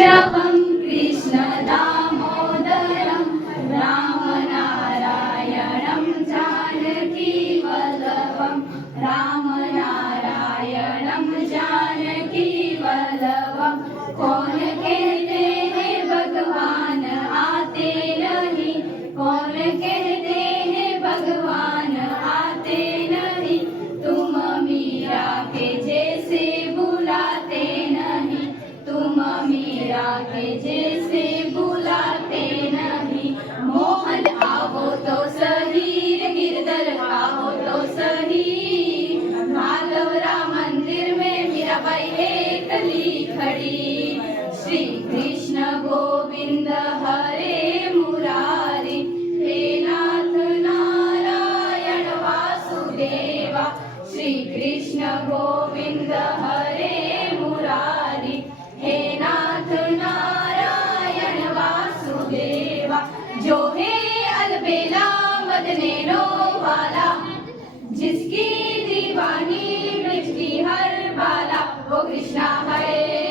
श्रवं कृष्ण दामोदरं रामनारायणं जानकी वल्लभं रामनारायणं जानकी वल्लभं। कौन कहते हैं भगवान आते नहीं, कौन कहते हैं भगवान आते नहीं, तुम मीरा के जैसे बुलाते नहीं, तुम मीरा के जैसे बुलाते नहीं। मोहन आओ तो सही, गिरधर आओ तो सही, माधवरा मंदिर में मीराबाई एकली खड़ी। श्री कृष्ण गोविंद हरे मुरारी, हे नाथ नारायण वासुदेवा। श्री कृष्ण गोविंद हरे मुरारी, हे नाथ नारायण वासुदेवा। जो है अलबेला मदनेनो वाला, जिसकी दीवानी ब्रज की हर बाला, वो कृष्णा है।